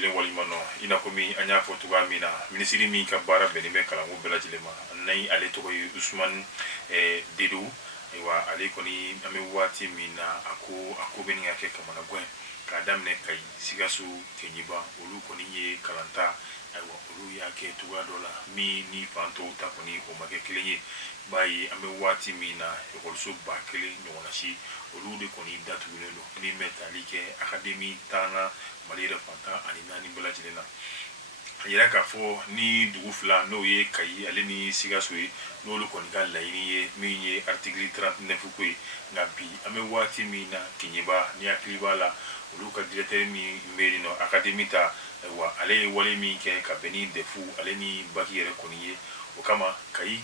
lajɛlen walima nɔ i n'a fɔ min an y'a fɔ cogoya min na minisiri min ka baara bɛnnen bɛ kalanko bɛɛ lajɛlen ma ni ale tɔgɔ ye Usumani Dedo ayiwa ale kɔni an bɛ waati min na a ko bɛ nin ka kɛ kamana gan k'a daminɛ Kayi Sikaso Keɲiba olu kɔni ye kalanta ayiwa olu y'a kɛ cogoya dɔ la min ni fan tɔw ta kɔni o ma kɛ kelen ye b'a ye an bɛ waati min na ekɔliso 1000 ɲɔgɔnna si olu de kɔni datugulen don min bɛ tali kɛ akademi 10 Mali yɛrɛ fantan ani 4 bɛɛ lajɛlen na a yira k'a fɔ ni dugu fila n'o ye Kayi ale ni Sikaso ye n'olu kɔni ka laɲini ye min ye article 39 ko ye nka bi an bɛ waati min na Keɲiba ni hakili b'a la olu ka directeur min bɛ yen nɔ akademi ta ayiwa ale ye wale min kɛ ka bɛn ni defu ale ni baki yɛrɛ kɔni ye o kama Kayi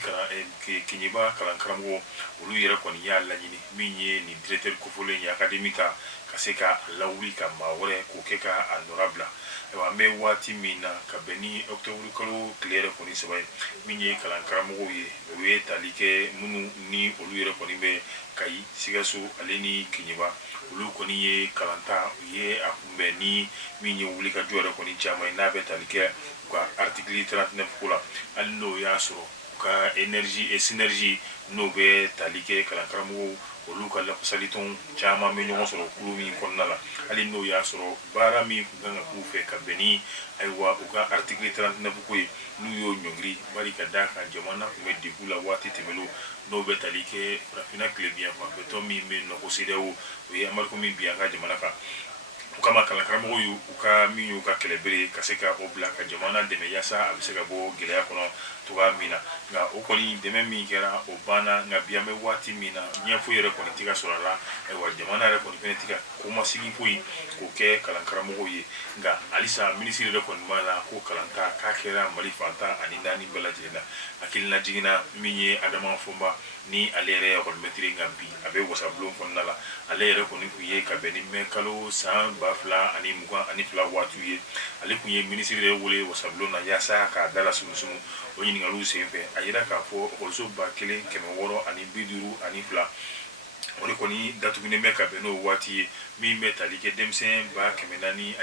Keɲiba kalan karamɔgɔ olu yɛrɛ kɔni y'a laɲini min ye ni directeur kofɔlen ye akademi ta ka se ka lawuli ka maa wɛrɛ k'o kɛ ka a nɔra bila ayiwa an bɛ waati min na ka bɛn ni octobre kalo tile yɛrɛ kɔni saba ye min ye kalan karamɔgɔw ye o ye tali kɛ minnu ni olu yɛrɛ kɔni bɛ Kayi Sikaso ale ni Keɲiba olu kɔni ye kalanta u ye a kunbɛn ni min ye wulikajɔ yɛrɛ kɔni caman ye n'a bɛ tali kɛ u ka article 39 ko la hali n'o y'a sɔrɔ u ka synergie n'o bɛ tali kɛ kalan karamɔgɔw olu ka lafasalitɔn caman bɛ ɲɔgɔn sɔrɔ kulu min kɔnɔna la hali n'o y'a sɔrɔ baara min kun kan ka k'u fɛ ka bɛn ni ayiwa u ka article 39 ko ye n'u y'o ɲɔngiri bari ka d'a kan jamana kun bɛ degun la waati tɛmɛnlenw n'o bɛ tali kɛ farafinna tilebin fanfɛtɔ min bɛ yen nɔ ko CEDEAO o ye Amérique min bi an ka jamana kan o kama kalan karamɔgɔw y'u ka min y'u ka kɛlɛbere ka se ka o bila ka jamana dɛmɛ yaasa a bɛ se ka bɔ gɛlɛya kɔnɔ cogoya min na nka o kɔni dɛmɛ min kɛra o banna nka bi an bɛ waati min na ɲɛfɔ yɛrɛ kɔni tɛ ka sɔrɔ a la ayiwa jamana yɛrɛ kɔni fɛnɛ tɛ ka komasigi foyi k'o kɛ kalan karamɔgɔw ye nka halisa minisiri yɛrɛ kɔni b'a la ko kalanta k'a kɛra Mali fantan ani 4 bɛɛ lajɛlen na hakilina jiginna min ye Adama Fɔnba ni ale yɛrɛ ekɔli mɛtiri nka bi a bɛ wasabulon kɔnɔna la ale yɛrɛ kɔni tun ye ka bɛn ni mɛ kalo san 2022 waatiw ye ale tun ye minisiri yɛrɛ wele wasabulon na yaasa k'a dala sumusumu o ɲininkaliw senfɛ a yira k'a fɔ ekɔliso 1652 o de kɔni datugulen bɛ ka bɛn n'o waati ye min bɛ tali kɛ denmisɛn 497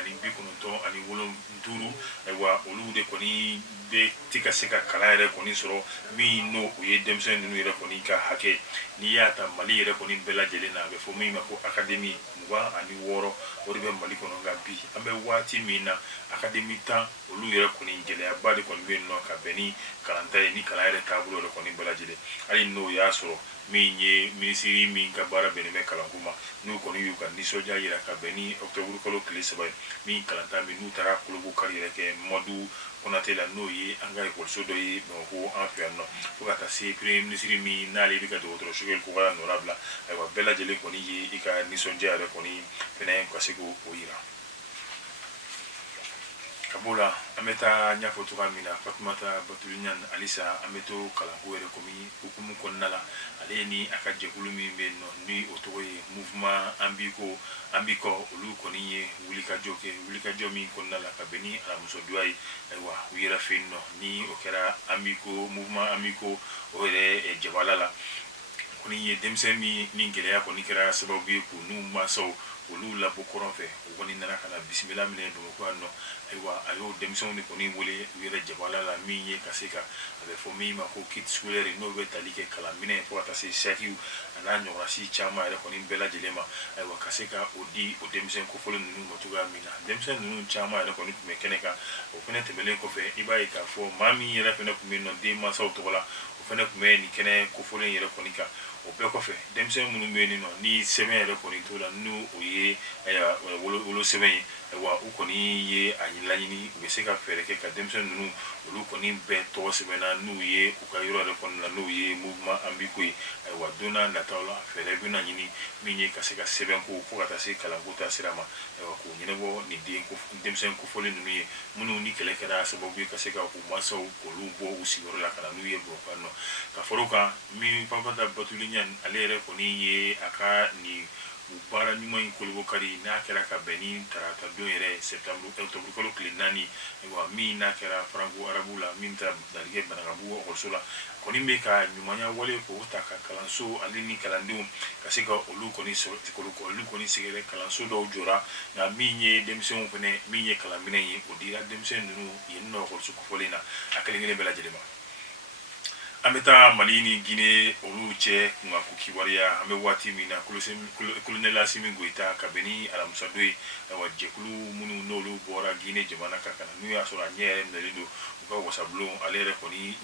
ayiwa olu de kɔni bɛ ti ka se ka kalan yɛrɛ kɔni sɔrɔ min n'o o ye denmisɛn ninnu yɛrɛ kɔni ka hakɛ n'i y'a ta Mali yɛrɛ kɔni bɛɛ lajɛlen na a bɛ fɔ min ma ko akademi 26 o de bɛ Mali kɔnɔ nka bi an bɛ waati min na akademi 10 olu yɛrɛ kɔni gɛlɛyaba de kɔni bɛ yen nɔ ka bɛn ni kalanta ye ni kalan yɛrɛ taabolo yɛrɛ kɔni bɛɛ lajɛlen hali n'o y'a sɔrɔ min ye minisiri min ka baara bɛnnen bɛ kalanko ma n'u kɔni y'u ka nisɔndiya yira ka bɛn ni octobre kalo tile 3 ye min kalanta min n'u taara Kologo kari yɛrɛ kɛ Mamadu Konate la n'o ye an ka ekɔliso dɔ ye Bamakɔ an fɛ yan nɔ fo ka taa se premier ministre min n'ale bɛ ka dɔgɔtɔrɔso kɛ ko ka nɔra bila ayiwa bɛɛ lajɛlen kɔni ye i ka nisɔndiya yɛrɛ kɔni fɛnɛ ka se k'o yira ka b'o la an bɛ taa ɲɛfɔ cogoya min na Fatumata Batuli Ɲani halisa an bɛ to kalanko yɛrɛ komi hukumu kɔnɔna la ale ni a ka jɛkulu min bɛ yen nɔ ni o tɔgɔ ye mouvement Ambiko olu kɔni ye wulikajɔ min kɔnɔna la ka bɛn ni alamusodonya ye ayiwa u yɛrɛ fɛ yen nɔ ni o kɛra mouvement Ambiko o yɛrɛ jabala la kɔni ye denmisɛn min ni gɛlɛya kɔni kɛra sababu ye k'u n'u mansaw olu labɔ kɔrɔn fɛ o kɔni nana ka na bisimila minɛ Bamakɔ yan nɔ ayiwa a y'o denmisɛnw de kɔni wele u yɛrɛ jabala la min ye ka se ka a bɛ fɔ min ma ko kit scolaire n'o bɛ tali kɛ kalan minɛ fo ka taa se sakiw a n'a ɲɔgɔnna caman yɛrɛ kɔni bɛɛ lajɛlen ma ayiwa ka se ka o di o denmisɛn kofɔlen ninnu ma cogoya min na denmisɛn ninnu caman yɛrɛ kɔni tun bɛ kɛnɛ kan o fɛnɛ tɛmɛnen kɔfɛ i b'a ye k'a fɔ maa min yɛrɛ fɛnɛ tun bɛ yen nɔ den mansaw tɔgɔ la o fɛnɛ tun bɛ nin kɛnɛ kofɔlen yɛrɛ kɔni kan o bɛɛ kɔfɛ denmisɛn minnu bɛ yen nɔ ni sɛbɛn yɛrɛ kɔni t'o la n'o o ye wolo sɛbɛn ye ayiwa u kɔni ye a laɲini u bɛ se ka fɛɛrɛ kɛ ka denmisɛn ninnu olu kɔni bɛɛ tɔgɔ sɛbɛnna n'u ye u ka yɔrɔ yɛrɛ kɔnɔna la n'o ye mouvement Ambiko ye ayiwa don n'a nataw la fɛɛrɛ bɛna ɲini min ye ka se ka sɛbɛnko fo ka taa se kalanko ta sira ma ayiwa k'o ɲɛnabɔ nin denmisɛn kofɔlen ninnu ye minnu ni kɛlɛ kɛra sababu ye ka se ka u mansaw k'olu bɔ u sigiyɔrɔ la ka na n'u ye Bamakɔ yan nɔ ka fara o kan min Fatumata Batuli Ɲani ale yɛrɛ kɔni ye a ka nin u baara ɲuman in kolobo kari n'a kɛra ka bɛn ni tarata don yɛrɛ octobre kalo tile 4 wa min n'a kɛra franco arabu la min ta daligɛ banagabugu ɔkɔliso la kɔni bɛ ka ɲumanya wale k'o ta ka kalanso ale ni kalandenw ka se ka olu kɔni sɛgɛrɛ kalanso dɔw jɔra nka min ye denmisɛnw fɛnɛ min ye kalanminɛn ye o dira denmisɛn ninnu yen nɔ ɔkɔliso kofɔlen na a kelen kelen bɛɛ lajɛlen ma. An bɛ taa Mali ni Guinée olu cɛ kunkanko kibaruya an bɛ waati min na colonel Asimi Goïta ka bɛn ni alamisa don ye jɛkulu minnu n'olu bɔra Guinée jamana kan ka na n'u y'a sɔrɔ a ɲɛ yɛrɛ minɛlen don u ka wasabulon ale yɛrɛ kɔni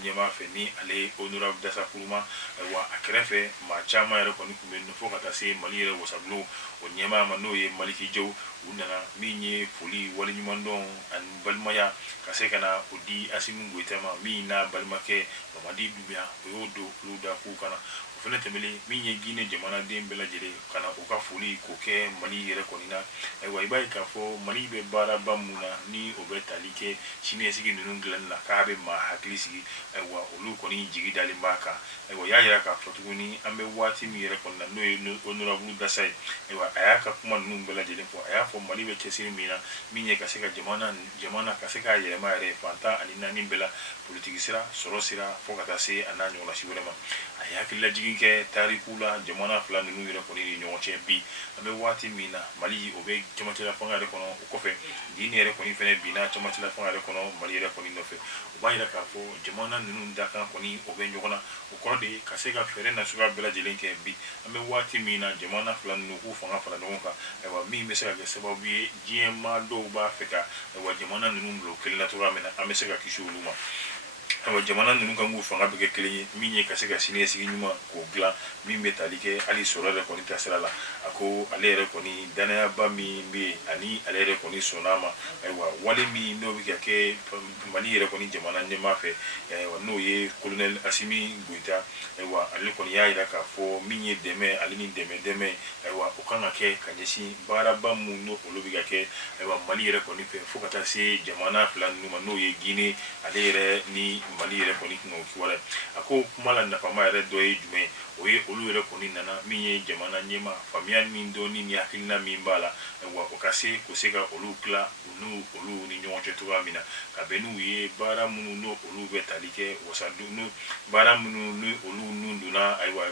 ɲɛma fɛ ni ale honorable Dassa Kuruma a kɛrɛfɛ maa caman yɛrɛ kɔni tun bɛ yen fo ka taa se Mali yɛrɛ wasabulon o ɲɛma ma n'o ye Maliki Jaw u nana min ye foli waleɲumandɔn ani balimaya ka se ka na o di Asimi Goïta ma min n'a balimakɛ Mamadi Doumbouya o y'o don olu da k'u kana o fɛnɛ tɛmɛlen min ye Guinée jamanaden bɛɛ lajɛlen ka na u ka foli k'o kɛ Mali yɛrɛ kɔni na ayiwa i b'a ye k'a fɔ Mali bɛ baaraba mun na ni o bɛ tali kɛ siniɲɛsigi ninnu dilanni na k'a bɛ maa hakili sigi ayiwa olu kɔni jigi dalen b'a kan ayiwa y'a yira k'a fɔ tuguni an bɛ waati min yɛrɛ kɔni na n'o ye honorable Dassa ye ayiwa a y'a ka kuma ninnu bɛɛ lajɛlen fɔ a y'a fɔ Mali bɛ cɛsiri min na min ye ka se ka jamana ka se k'a yɛlɛma yɛrɛ fantan ani naani bɛɛ la politiki sira sɔrɔ sira fo ka taa se a n'a ɲɔgɔnna si wɛrɛ ma a ye hakililajigin kɛ tariku la jamana fila ninnu yɛrɛ kɔni ni ɲɔgɔn cɛ bi an bɛ waati min na Mali o bɛ camancɛla fanga yɛrɛ kɔnɔ o kɔfɛ Guinée yɛrɛ kɔni fɛnɛ binna camancɛla fanga yɛrɛ kɔnɔ Mali yɛrɛ kɔni nɔfɛ o b'a yira k'a fɔ jamana ninnu dakan kɔni o bɛ ɲɔgɔn na o kɔrɔ de ye ka se ka fɛɛrɛ nasuguya bɛɛ lajɛlen kɛ bi an bɛ waati min na jamana fila ninnu k'u fanga fara ɲɔgɔn kan ayiwa min bɛ se ka kɛ sababu ye diɲɛmaa dɔw b'a fɛ ka ayiwa jamana ninnu bila o kelen na cogoya min na an bɛ se ka kisi olu ma ayiwa jamana ninnu kan k'u fanga bɛ kɛ kelen ye min ye ka se ka siniɲɛsigi ɲuman k'o dilan min bɛ tali kɛ hali sɔrɔ yɛrɛ kɔni taasira la a ko ale yɛrɛ kɔni danayaba min bɛ yen ani ale yɛrɛ kɔni sɔnn'a ma ayiwa wale min n'o bɛ ka kɛ Mali yɛrɛ kɔni jamana ɲɛmaa fɛ ayiwa n'o ye colonel Asimi Goïta ayiwa ale kɔni y'a jira k'a fɔ min ye dɛmɛ ale ni dɛmɛ ayiwa o kan ka kɛ ka ɲɛsin baaraba mun n'o olu bɛ ka kɛ ayiwa Mali yɛrɛ kɔni fɛ fo ka taa se jamana fila ninnu ma n'o ye Guinée ale yɛrɛ ni Mali yɛrɛ kɔni kunkanko kibaruya a ko kuma la nafama yɛrɛ dɔ ye jumɛn o ye olu yɛrɛ kɔni nana min ye jamana ɲɛma faamuya min dɔnni ni hakilina min b'a la wa o ka se k'o se ka olu tila olu ni ɲɔgɔn cɛ cogoya min na ka bɛn n'u ye baara minnu n'o olu bɛ tali kɛ baara minnu ni olu nun donna ayiwa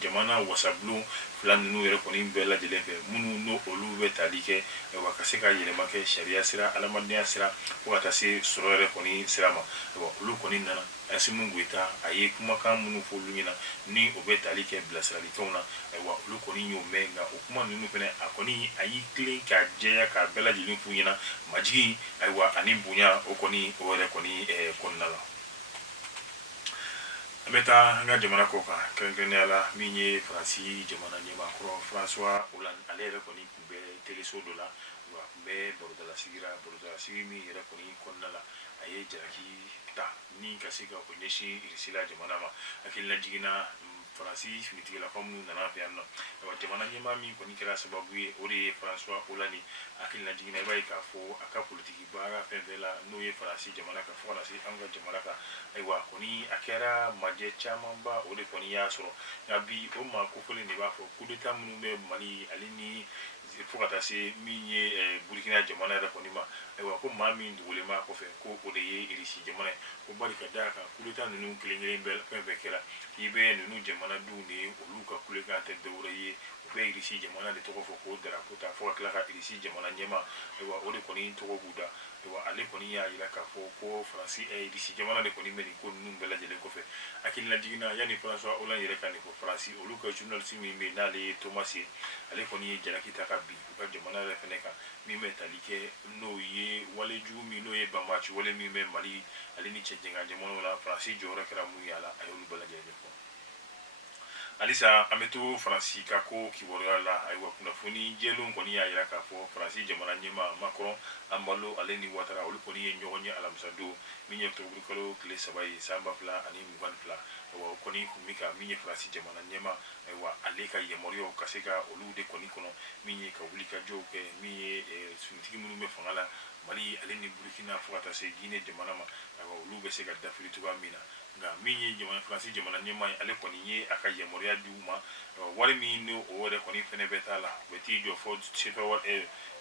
jamana wasabulon fila ninnu yɛrɛ kɔni bɛɛ lajɛlen fɛ minnu n'o olu bɛ tali kɛ ayiwa ka se ka yɛlɛma kɛ sariya sira adamadenya sira fo ka taa se sɔrɔ yɛrɛ kɔni sira ma ayiwa olu kɔni nana Asimi Goïta a ye kumakan minnu fɔ olu ɲɛna ni o bɛ tali kɛ bilasiralikanw na ayiwa olu kɔni y'o mɛn nka o kuma ninnu fɛnɛ a kɔni a y'i tilen k'a jɛya k'a bɛɛ lajɛlen f'u ɲɛna majigin ayiwa ani bonya o yɛrɛ kɔni kɔnɔna la an bɛ taa an ka jamana kɔ kan kɛrɛnkɛrɛnnenya la min ye Faransi jamana ɲɛmaakɔrɔ François Hollande ale yɛrɛ kɔni tun bɛ teleso dɔ la wa a tun bɛ barodalasigi min yɛrɛ kɔni kɔnɔna la a ye jalaki ta ni ka se ka o ɲɛsin Irisi la jamana ma hakilina jiginna Faransi finitigilakaw minnu nana fɛ yan nɔ ayiwa jamana ɲɛmaa min kɔni kɛra sababu ye o de ye François Hollande hakilina jiginna i b'a ye k'a fɔ a ka politiki baara fɛn fɛn la n'o ye Faransi jamana kan fo ka na se an ka jamana kan ayiwa kɔni a kɛra majɛ camanba o de kɔni y'a sɔrɔ nka bi o maa kofɔlen de b'a fɔ coup d'etat minnu bɛ Mali ale ni fo ka taa se min ye Burukina jamana yɛrɛ kɔni ma ayiwa ko maa min dogolen b'a kɔfɛ ko o de ye Irisi jamana ye ko bari ka d'a kan coup d'etat ninnu kelen kelen bɛɛ fɛn fɛn kɛra k'i bɛ ninnu jamanadenw de ye olu ka kulekan tɛ dɔwɛrɛ ye u bɛ Irisi jamana de tɔgɔ fɔ k'o darapo ta fo ka tila ka Irisi jamana ɲɛmaa ayiwa o de kɔni tɔgɔ b'u da ayiwa ale kɔni y'a jira k'a fɔ ko Faransi Irisi jamana de kɔni bɛ nin ko ninnu bɛɛ lajɛlen kɔfɛ hakilina jiginna yanni François Hollande yɛrɛ ka nin fɔ Faransi olu ka journaliste min bɛ yen n'ale ye Thomas ye ale kɔni ye jalaki ta ka bin u ka jamana yɛrɛ fɛnɛ kan min bɛ tali kɛ n'o ye walejugu min n'o ye banbaaci wale min bɛ Mali ale ni cɛncɛnkan jamanaw la Faransi jɔyɔrɔ kɛra mun ye a la a y'olu bɛɛ lajɛlen fɔ halisa an bɛ to Faransi ka ko kibaruya la ayiwa kunnafoni jɛlenw kɔni y'a jira k'a fɔ Faransi jamana ɲɛmaa Macron Ambalo ale ni Ouattara olu kɔni ye ɲɔgɔn ye alamisa don min ye octobre kalo tile 3 ye san 2022 ayiwa o kɔni kun bɛ ka min ye Faransi jamana ɲɛmaa ayiwa ale ka yamaruyaw ka se ka olu de kɔni kɔnɔ min ye ka wulikajɔw kɛ min ye finitigi minnu bɛ fanga la Mali ale ni Burukina fo ka taa se Guinée jamana ma ayiwa olu bɛ se ka dafiri cogoya min na nga min ye jamana faransi jamana ɲɛma ye ale kɔni ye a ka yamaruya di u ma wari min ni o yɛrɛ kɔni fɛnɛ bɛ t'a la u bɛ t'i jɔ fɔ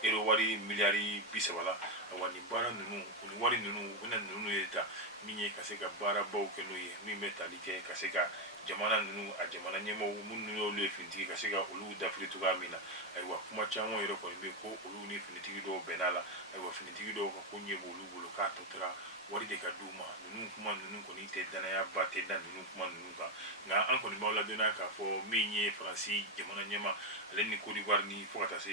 euro wari miliyari 30 la wa nin baara ninnu ni wari ninnu u bɛna ninnu ye ta min ye ka se ka baarabaw kɛ n'o ye min bɛ tali kɛ ka se ka jamana ninnu a jamana ɲɛmaw minnu y'olu ye finitigi ka se ka olu dafiri cogoya min na ayiwa kuma caman yɛrɛ kɔni bɛ ko olu ni finitigi dɔw bɛnna la ayiwa finitigi dɔw ka ko ɲɛ b'olu bolo k'a tɔ tora wari de ka d'u ma ninnu kuma ninnu kɔni tɛ danaya ba tɛ da ninnu kuma ninnu kan nka an kɔni b'aw ladɔnniya k'a fɔ min ye faransi jamana ɲɛma ale ni Côte d'Ivoire ni fo ka taa se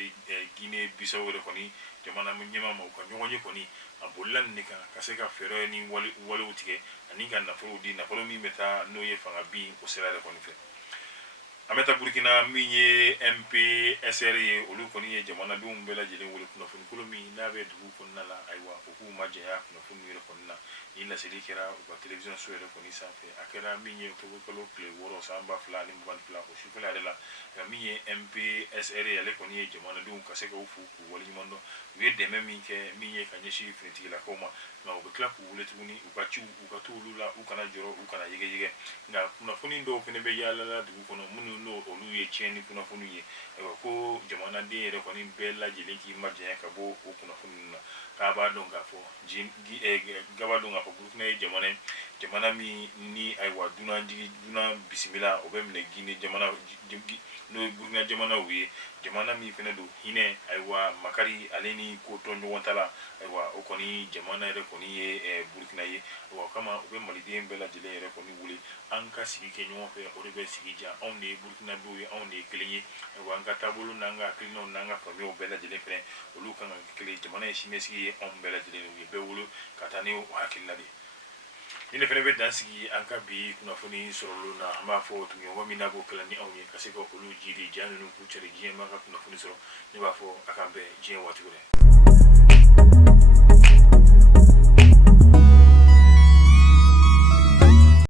Guinée Bissau yɛrɛ kɔni jamana ɲɛma ma u ka ɲɔgɔn ye kɔni a bolila nin de kan ka se ka fɛɛrɛ ni walew tigɛ ani ka nafolo di nafolo min bɛ taa n'o ye fanga bin o sira yɛrɛ kɔni fɛ an bɛ taa Burkina min ye MPSR ye olu kɔni ye jamanadenw bɛɛ lajɛlen wele kunnafoni kolon min n'a bɛ dugu kɔnɔna la ayiwa u k'u majanya kunnafoni yɛrɛ kɔni na ni laseli kɛra u ka télévision so yɛrɛ kɔni sanfɛ a kɛra min ye kalo tile 6 san 2022 o sufɛla yɛrɛ la nka min ye MPSR ye ale kɔni ye jamanadenw ka se k'u fo k'u waleɲuman dɔn u ye dɛmɛ min kɛ min ye ka ɲɛsin finitigilakaw ma nka u bɛ tila k'u wele tuguni u ka ciw u ka to olu la u kana jɔrɔ u kana yɛgɛyɛgɛ nka kunnafoni dɔw fɛnɛ bɛ yaalala dugu kɔnɔ minnu n'o olu ye tiɲɛni kunnafoni ye ayiwa ko jamanaden yɛrɛ kɔni bɛɛ lajɛlen k'i majanya ka bɔ o kunnafoni ninnu na k'a b'a dɔn k'a fɔ gaba dɔn k'a fɔ Burukina ye jamana min ni ayiwa dunan bisimila o bɛ minɛ Guinée jamana n'o ye Burukina jamanaw ye jamana min fɛnɛ don hinɛ ayiwa makari ale ni ko tɔn ɲɔgɔn ta la ayiwa o kɔni jamana yɛrɛ kɔni ye Burukina ye o kama u bɛ maliden bɛɛ lajɛlen yɛrɛ kɔni wele an ka sigi kɛ ɲɔgɔn fɛ o de bɛ sigi diya anw de ye Burukinabew ye anw de ye kelen ye ayiwa an ka taabolo n'an ka hakilinaw n'an ka faamuyaw bɛɛ lajɛlen fɛnɛ olu kan ka kɛ kelen jamana ye siniɲɛsigi ye anw bɛɛ lajɛlen u ye bɛɛ wolo ka taa ni o hakilina de ye nin de fɛnɛ bɛ dan sigi an ka bi kunnafoni sɔrɔlo na an b'a fɔ tuɲɔgɔn min n'a b'o kɛla ni anw ye ka se ka olu jiri ja ninnu k'u cari diɲɛ maa ka kunnafoni sɔrɔ ne b'a fɔ a k'an bɛn diɲɛ waati wɛrɛ